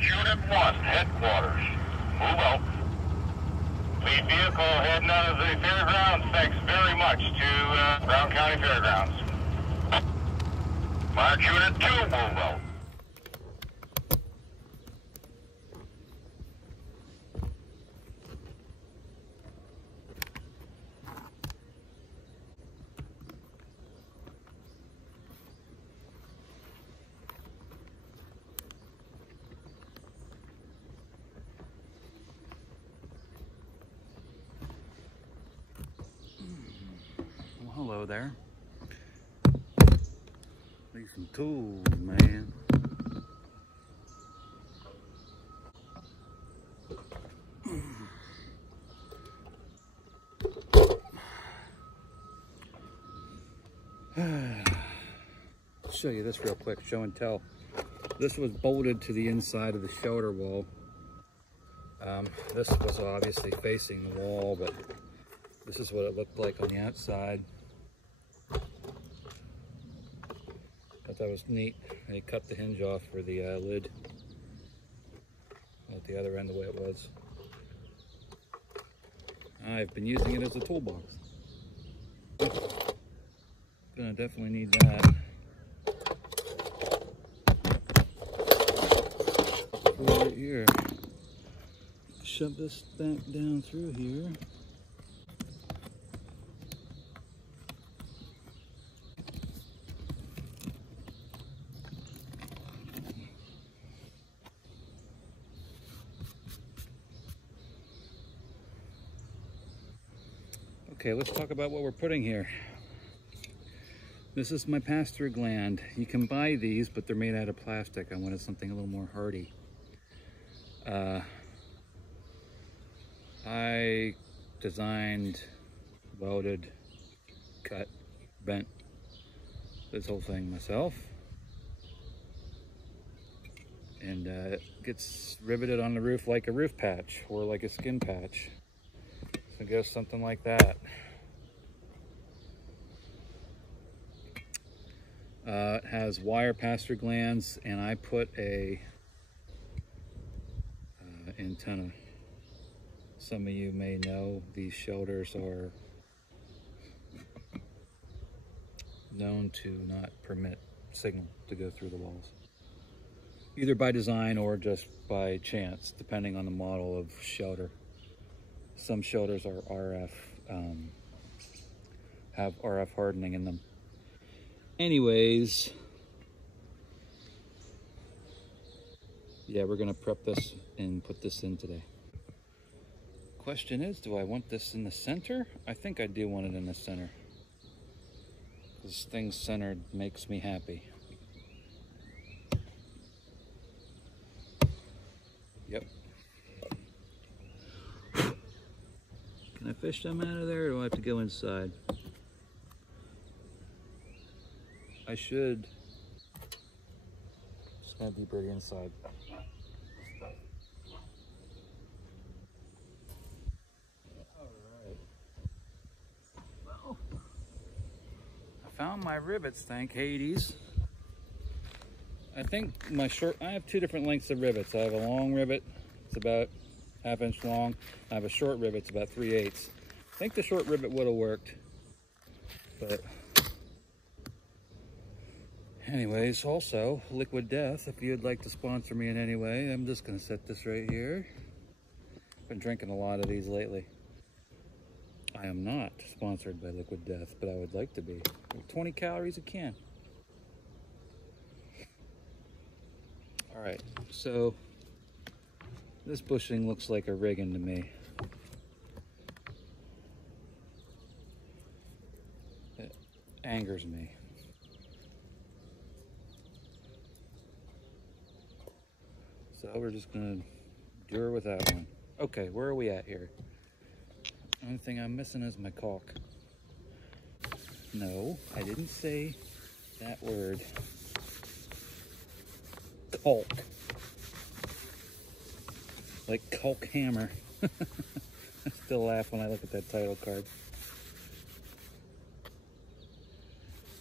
March Unit 1, headquarters. Move out. Lead vehicle heading out of the fairgrounds. Thanks very much to Brown County Fairgrounds. March Unit 2, move out. Hello there. Need some tools, man. Show you this real quick, show and tell. This was bolted to the inside of the shoulder wall. This was obviously facing the wall, but this is what it looked like on the outside. Thought that was neat. They cut the hinge off for the lid at the other end the way it was. I've been using it as a toolbox. Gonna definitely need that. Right here. Shove this back down through here. Okay, let's talk about what we're putting here. This is my pass-through gland. You can buy these, but they're made out of plastic. I wanted something a little more hardy. I designed, welded, cut, bent this whole thing myself. And it gets riveted on the roof like a roof patch or like a skin patch. So it goes something like that. It has wire pass-through glands, and I put a antenna. Some of you may know these shoulders are known to not permit signal to go through the walls, either by design or just by chance, depending on the model of shoulder. Some shoulders are RF, have RF hardening in them. Anyways, yeah, we're gonna prep this and put this in today. Question is, do I want this in the center? I think I do want it in the center. This thing centered makes me happy. Yep. Can I fish them out of there, or do I have to go inside? I should just gonna be pretty inside. Alright. Well, I found my rivets, thank Hades. I think I have two different lengths of rivets. I have a long rivet, it's about 1/2 inch long. I have a short rivet, it's about 3/8. I think the short rivet would have worked, but anyways, also, Liquid Death, if you'd like to sponsor me in any way, I'm just gonna set this right here. Been drinking a lot of these lately. I am not sponsored by Liquid Death, but I would like to be. 20 calories a can. All right, so this bushing looks like a rigging to me. It angers me. So we're just gonna do her with that one. Okay, where are we at here? Only thing I'm missing is my caulk. No, I didn't say that word. Caulk. Like caulk hammer. I still laugh when I look at that title card.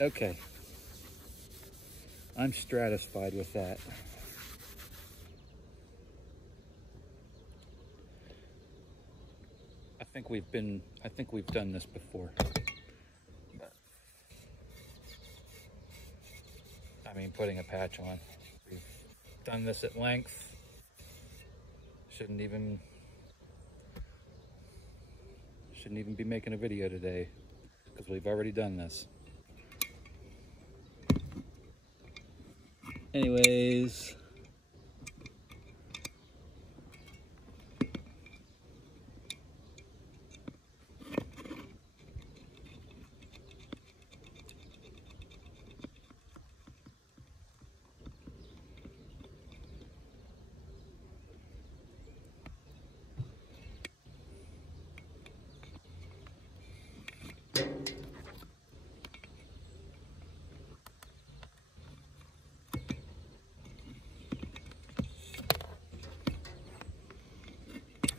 Okay. I'm stratified with that. think we've done this before. But, I mean, putting a patch on. We've done this at length. Shouldn't even be making a video today because we've already done this. Anyways,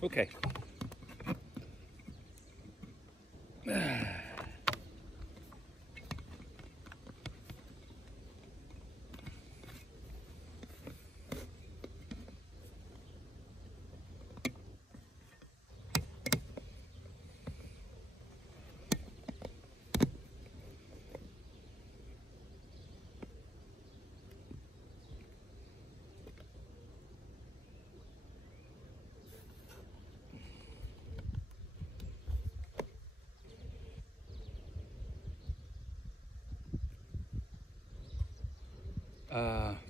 okay.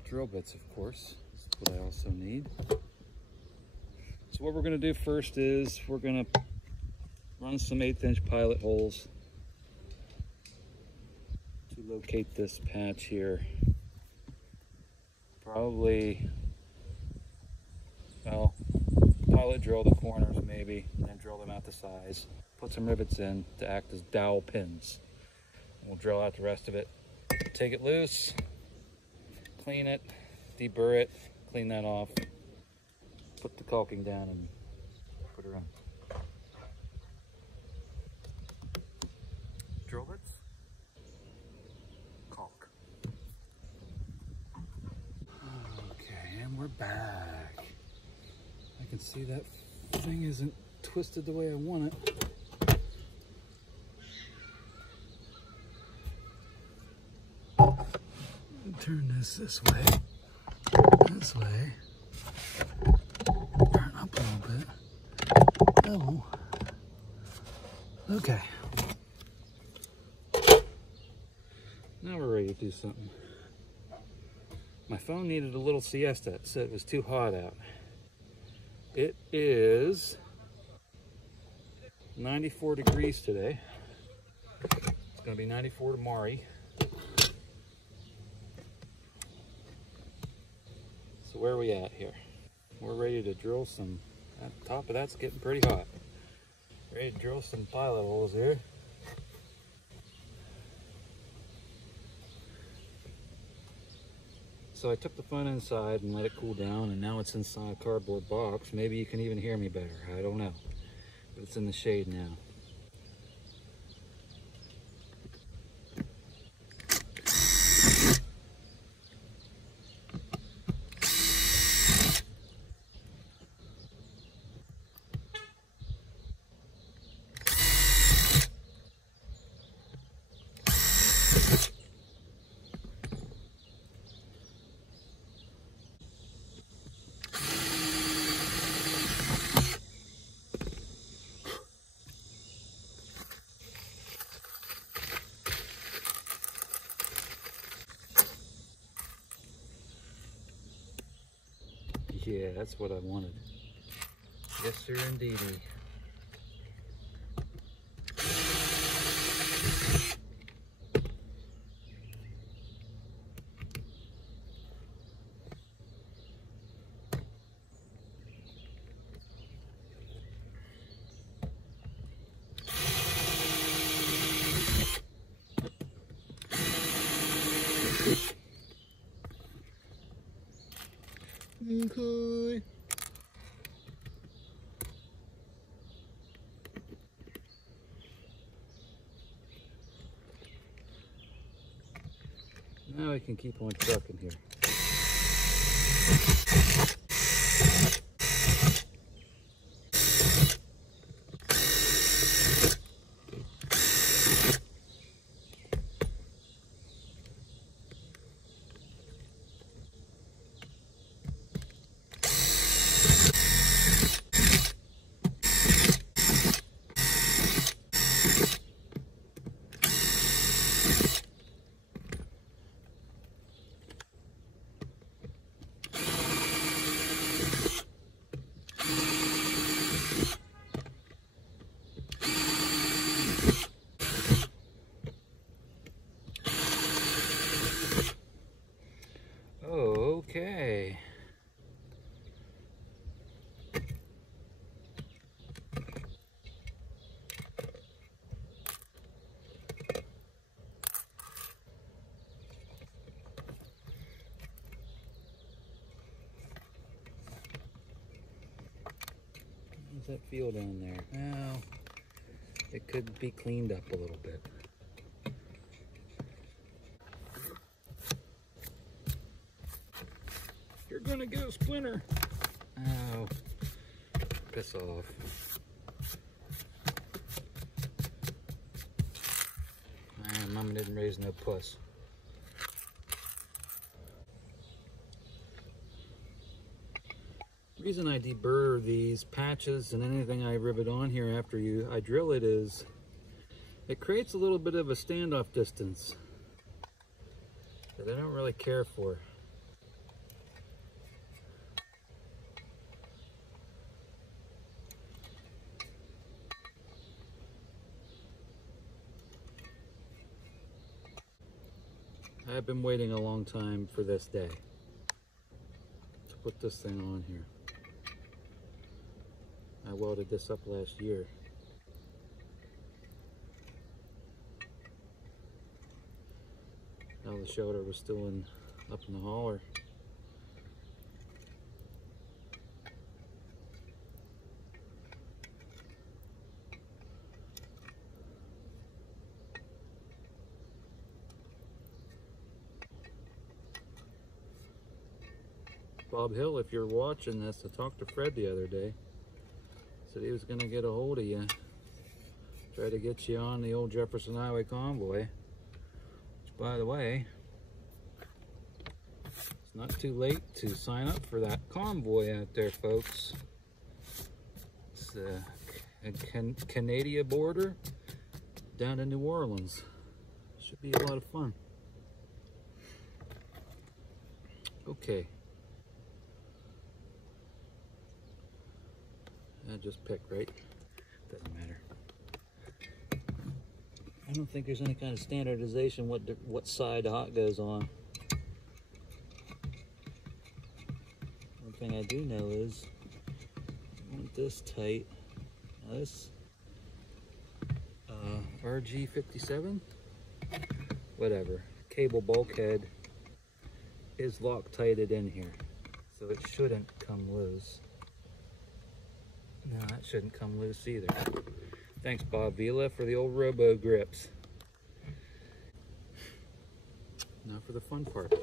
Drill bits, of course. That's what I also need. So what we're going to do first is we're going to run some 1/8" pilot holes to locate this patch here. Probably, well, pilot drill the corners maybe, and then drill them out to size. Put some rivets in to act as dowel pins. And we'll drill out the rest of it. Take it loose. Clean it, deburr it, clean that off, put the caulking down and put her in. Drill bits, caulk. Okay, and we're back. I can see that thing isn't twisted the way I want it. Turn this way, turn up a little bit. Oh, okay. Now we're ready to do something. My phone needed a little siesta. It said it was too hot out. It is 94 degrees today. It's gonna be 94 tomorrow. So where are we at here? We're ready to drill some, at the top of that's getting pretty hot. Ready to drill some pilot holes here. So I took the phone inside and let it cool down, and now it's inside a cardboard box. Maybe you can even hear me better, I don't know. But it's in the shade now. Yeah, that's what I wanted. Yes, sir, indeedy. Okay. Now I can keep on trucking here. How's that feel down there? Well, it could be cleaned up a little bit. You're gonna get a splinter. Oh, piss off. Mama didn't raise no puss. The reason I deburr these patches and anything I rivet on here after I drill it is it creates a little bit of a standoff distance that I don't really care for. I've been waiting a long time for this day to put this thing on here. I welded this up last year. Now the shelter was still up in the holler. Bob Hill, if you're watching this, I talked to Fred the other day. Said he was going to get a hold of you. Try to get you on the old Jefferson Highway convoy. Which, by the way, it's not too late to sign up for that convoy out there, folks. It's the Canadian border down to New Orleans. Should be a lot of fun. Okay. I just pick, right? Doesn't matter. I don't think there's any kind of standardization what side the hot goes on. One thing I do know is I want this tight. Now this RG57, whatever, cable bulkhead is Loctited in here, so it shouldn't come loose. No, that shouldn't come loose either. Thanks, Bob Vila, for the old robo grips. Now for the fun part.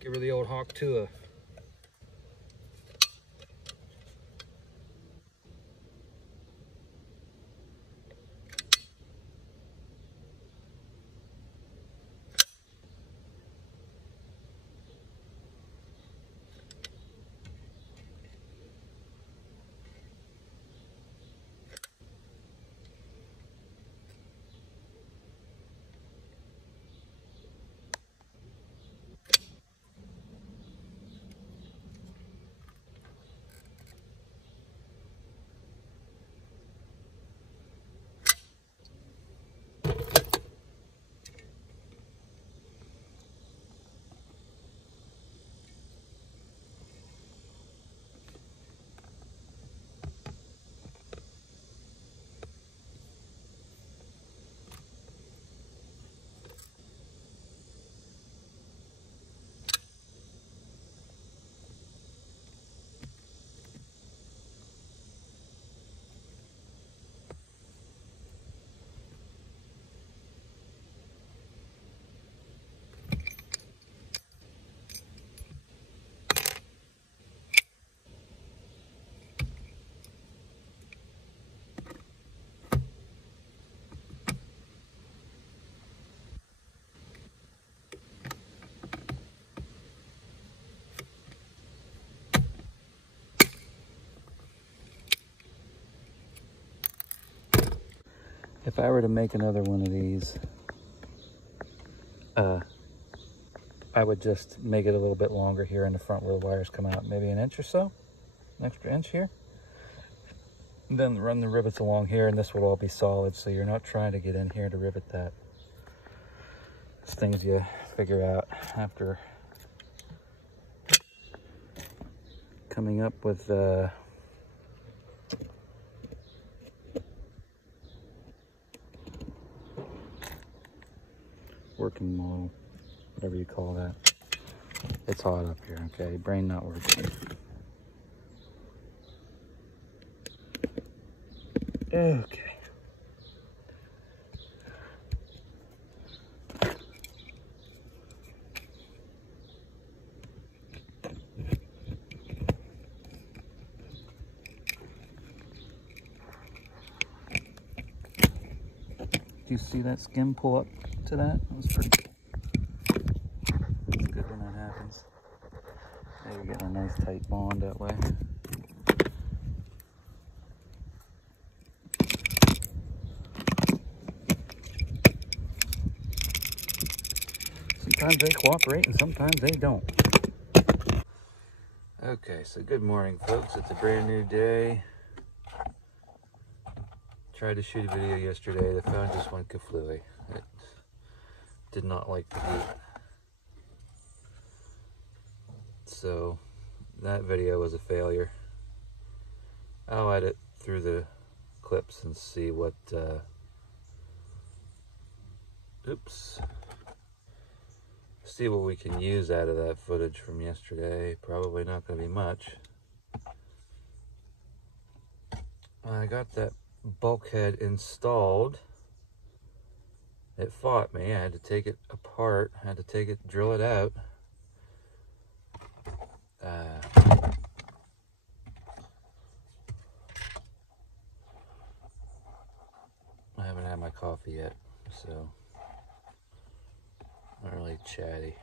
Give her the old Hawk Tua. If I were to make another one of these, I would just make it a little bit longer here in the front where the wires come out, maybe an inch or so, an extra inch here. And then run the rivets along here, and this will all be solid, so you're not trying to get in here to rivet that. those things you figure out after coming up with working model, whatever you call that. It's hot up here, okay? Brain not working. Okay. Do you see that skim pull up to that? That was pretty cool. It's good when that happens. Now you're getting a nice tight bond that way. Sometimes they cooperate and sometimes they don't. Okay, so good morning, folks. It's a brand new day. Tried to shoot a video yesterday. The phone just went kaflooey. It did not like the heat. So that video was a failure. I'll edit through the clips and see what, see what we can use out of that footage from yesterday. Probably not going to be much. I got that bulkhead installed. It fought me. I had to take it apart. I had to take it, drill it out. I haven't had my coffee yet, so not really chatty.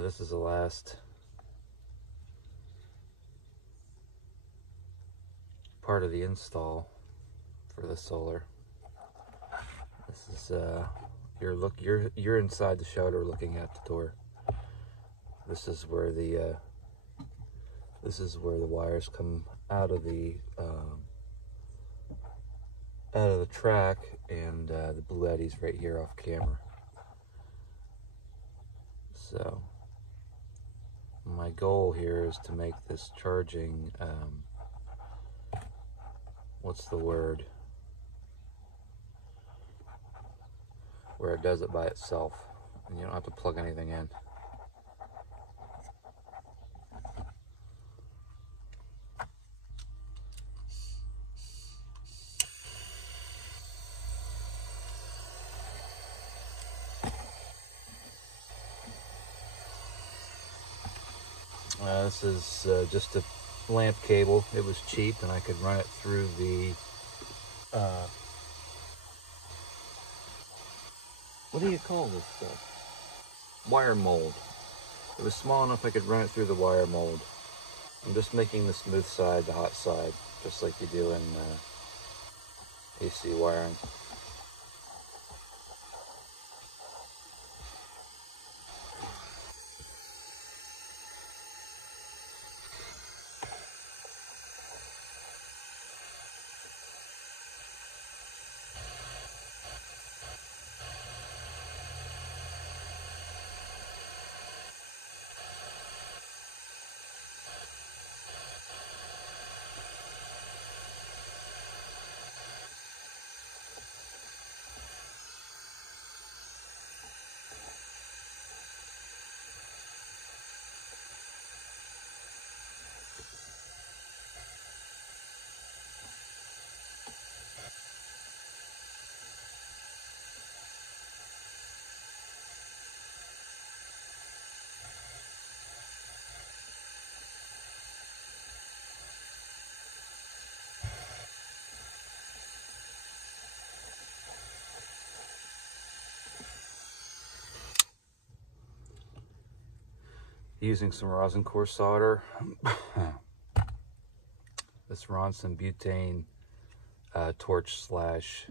This is the last part of the install for the solar. This is you're inside the shelter looking at the door. This is where the wires come out of the track, and the blue eddy's right here off camera. So my goal here is to make this charging, what's the word, where it does it by itself and you don't have to plug anything in. This is just a lamp cable. It was cheap and I could run it through the what do you call this stuff? Wire mold. It was small enough I could run it through the wire mold. I'm just making the smooth side the hot side, just like you do in AC wiring. Using some rosin core solder. This Ronson butane torch slash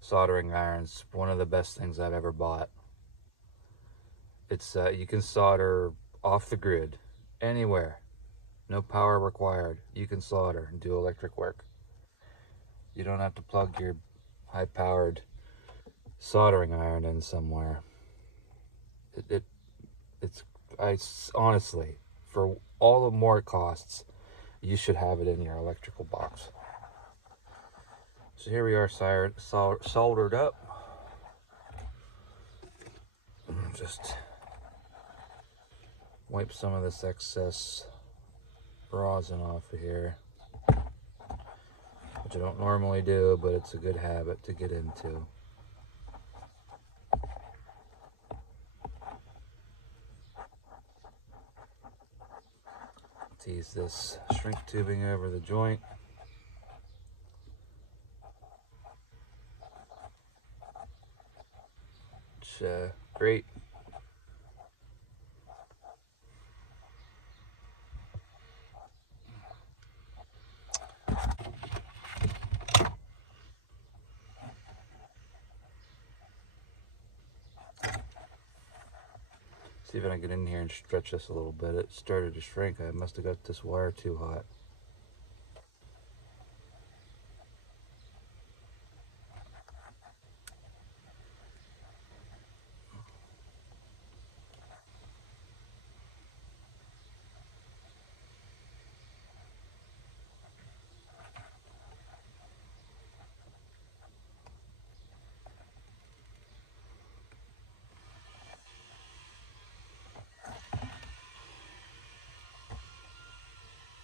soldering irons, one of the best things I've ever bought. It's you can solder off the grid, anywhere, no power required. You can solder and do electric work. you don't have to plug your high-powered soldering iron in somewhere. Honestly, for all the more it costs, you should have it in your electrical box. So here we are, soldered up. Just wipe some of this excess rosin off of here, which I don't normally do, but it's a good habit to get into. Tease this shrink tubing over the joint. Which, great. See if I can get in here and stretch this a little bit. It started to shrink. I must have got this wire too hot.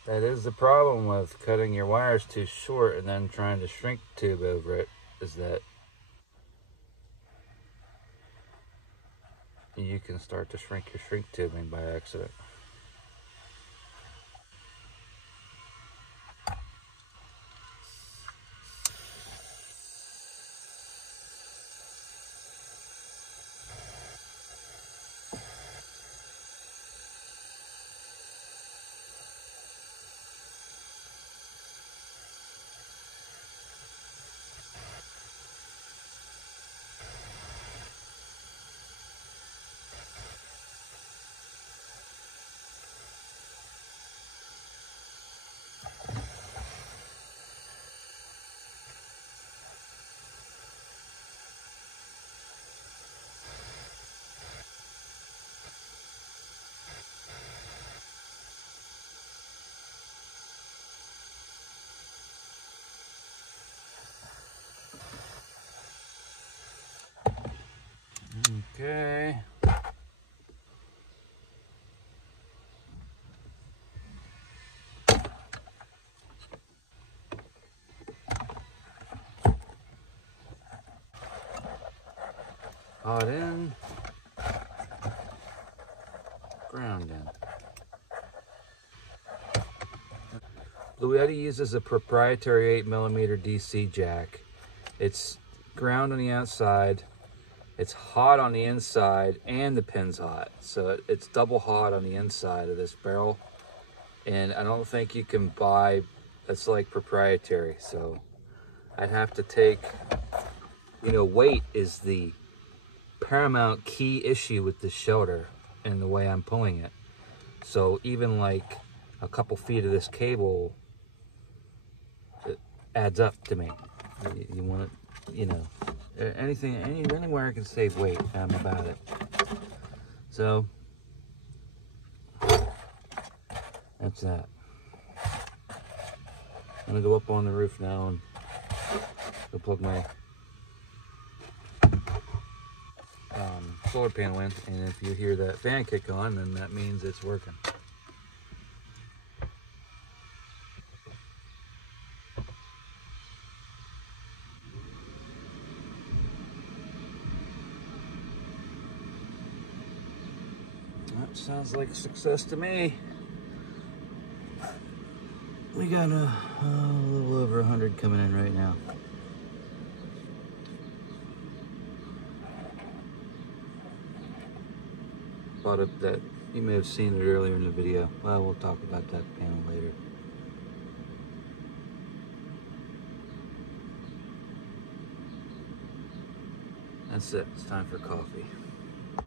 That is the problem with cutting your wires too short and then trying to shrink tube over it, is that you can start to shrink your shrink tubing by accident. Okay. Hot in, ground in. Bluetti uses a proprietary 8mm DC jack. It's ground on the outside, it's hot on the inside, and the pin's hot. So it's double hot on the inside of this barrel. And I don't think you can buy, that's like proprietary. So I'd have to take, you know, weight is the paramount key issue with this shoulder and the way I'm pulling it. So even like a couple feet of this cable, it adds up to me. You want it, you know, anywhere I can save weight, I'm about it. So that's that. I'm gonna go up on the roof now and go plug my solar panel in, and if you hear that fan kick on, then that means it's working. That sounds like a success to me. We got a little over 100 coming in right now. Bought up that, you may have seen it earlier in the video. Well, we'll talk about that panel later. That's it, it's time for coffee.